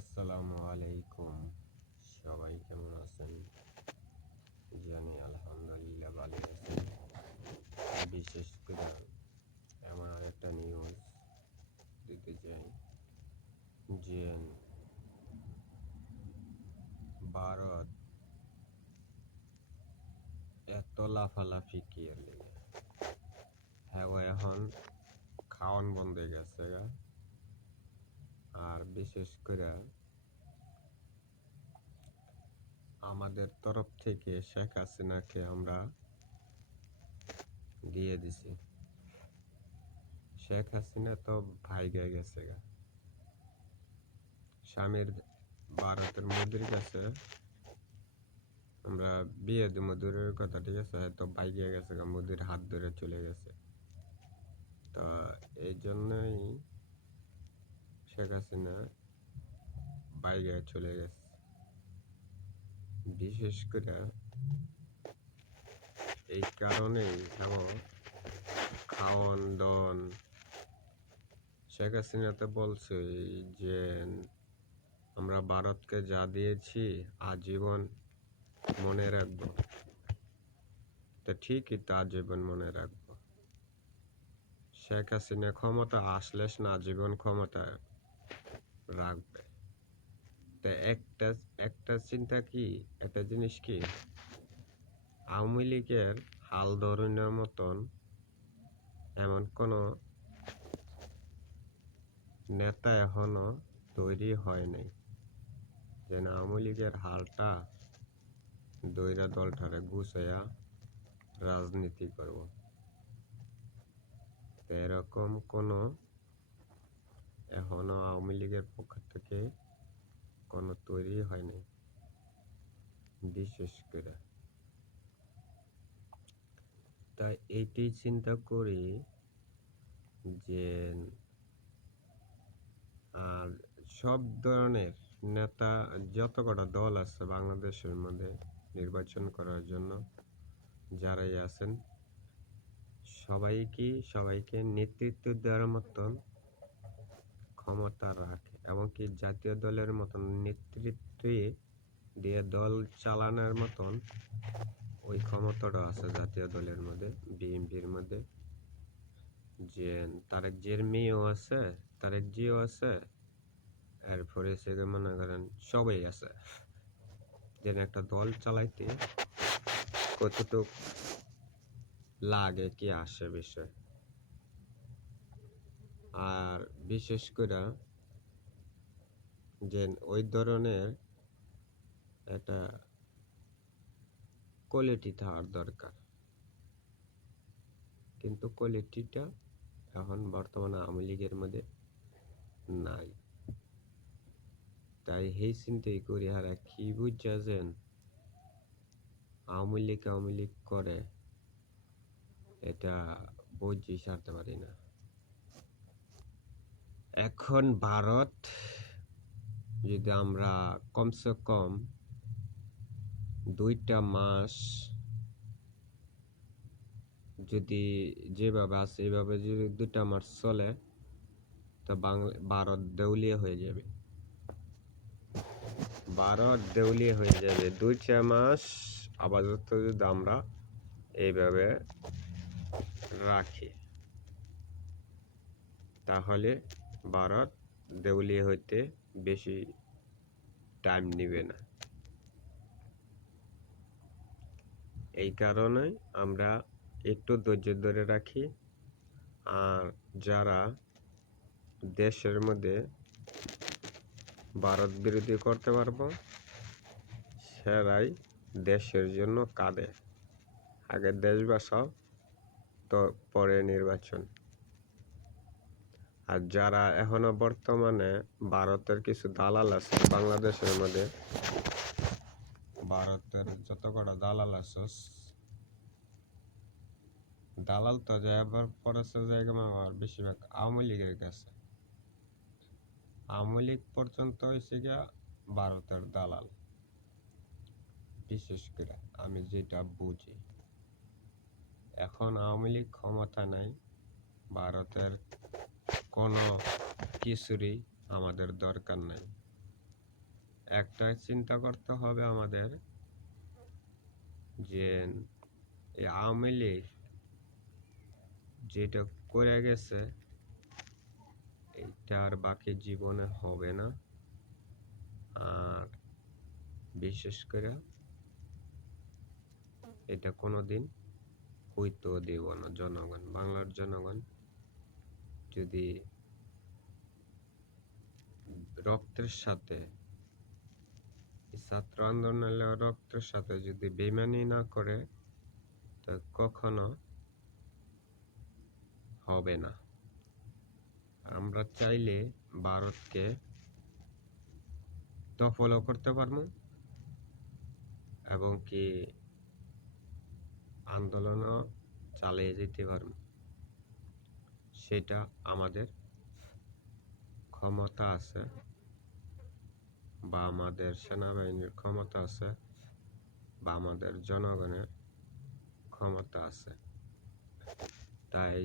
আসসালামু আলাইকুম। সবাই কেমন আছেন? জানি আলহামদুলিল্লাহ ভালো আছি। বিশেষ করে এমন একটা নিউজ দিতে চাই যে ভারত এত লাফালাফি কি এর লেগে? হ্যাঁ, এখন খাওয়ান বন্ধ হয়ে গেছে গা। আর বিশেষ করে আমাদের তরফ থেকে শেখ হাসিনাকে আমরা দিয়ে দিছি। শেখ হাসিনা তো ভাইগা গেছে গা। স্বামীর ভারতের মোদির কাছে আমরা বিয়ে দিব, দূরের কথা, ঠিক আছে, হয়তো ভাইগা গেছে গা, মোদির হাত ধরে চলে গেছে। তা এই জন্যই শেখ হাসিনা বাইরে চলে গেছে। বিশেষ করে এই কারণেই খাওয়ান দন শেখ হাসিনা তো বলছে যে আমরা ভারতকে যা দিয়েছি আজীবন মনে রাখবো। তা ঠিকই তো, আজীবন মনে রাখবো। শেখ হাসিনা ক্ষমতা আসলে না আজীবন ক্ষমতা রাখবে। তা একটা চিন্তা কি, একটা জিনিস কি, আওয়ামী লীগের হাল ধরানোর মতন এমন কোন নেতা এখনো তৈরি হয় নাই যে আওয়ামী লীগের হালটা দইরা দলটারে গুছাইয়া রাজনীতি করব। এরকম কোন এখনো আওয়ামী লীগের পক্ষ থেকে কোনো তৈরি হয় নাই। বিশেষ করে তাই এইটি চিন্তা করি যে আর সব ধরনের নেতা, যত কটা দল আছে বাংলাদেশের মধ্যে নির্বাচন করার জন্য যারাই আছেন, সবাইকে নেতৃত্ব দেওয়ার মতন ক্ষমতা রাখে, এবং কি জাতীয় দলের মতন নেতৃত্ব দিয়ে দল চালানোর মতন ওই ক্ষমতাটা আছে জাতীয় দলের মধ্যে, বিএনপির মধ্যে। যে তারেক জিয়ার মেয়েও আছে, তারেক জিয়াও আছে, এরপরে সে মনে করেন সবাই আছে। যেন একটা দল চালাইতে কতটুক লাগে কি আসে বিষয়। আর বিশেষ করে যে ওই ধরনের একটা কোয়ালিটি থাকার দরকার, কিন্তু কোয়ালিটিটা এখন বর্তমানে আওয়ামী লীগের মধ্যে নাই। তাই সেই চিন্তাই করি হারা কি বুঝছেন আওয়ামী লীগ করে, এটা বুঝি সারতে পারি না। এখন ভারত যদি আমরা কমসে কম 2টা মাস যদি যেভাবে আছে এইভাবে যদি 2টা মাস চলে, তো ভারত দেউলিয়া হয়ে যাবে। ভারত দেউলিয়া হয়ে যাবে 2টা মাস আপাতত যদি আমরা এইভাবে রাখি, তাহলে ভারত দেউলিয়া হইতে বেশি টাইম নেবে না। এই কারণে আমরা একটু ধৈর্য ধরে রাখি। আর যারা দেশের মধ্যে ভারত বিরোধী করতে পারবো, সেরাই দেশের জন্য কাঁদে। আগে দেশ বাঁচাও, তো পরে নির্বাচন। আর যারা এখনো বর্তমানে ভারতের কিছু দালাল আছে বাংলাদেশের মধ্যে, ভারতের যত কটা দালাল আছে, দালাল তো যাবার পড়েছে জায়গা আমার বেশিরভাগ আওয়ামী লীগের কাছে। আওয়ামী লীগ পর্যন্ত হয়েছে গিয়া ভারতের দালাল। বিশেষ করে আমি যেটা বুঝি, এখন আওয়ামী লীগ ক্ষমতা নাই, ভারতের কোনো কিছুরই আমাদের দরকার নাই। একটা চিন্তা করতে হবে আমাদের যে এই আওয়ামী লীগ যেটা করে গেছে এটা আর বাকি জীবনে হবে না। আর বিশেষ করে এটা কোনোদিন হইতেও দেব না। জনগণ, বাংলার জনগণ যদি রক্তের সাথে ছাত্র আন্দোলনের রক্তের সাথে যদি বেইমানি না করে তো কখনো হবে না। আমরা চাইলে ভারতকে দখলও করতে পারবো এবং কি আন্দোলনও চালিয়ে যেতে পারবো। সেটা আমাদের ক্ষমতা আছে বা আমাদের সেনাবাহিনীর ক্ষমতা আছে বা আমাদের জনগণের ক্ষমতা আছে। তাই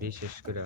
বিশেষ করে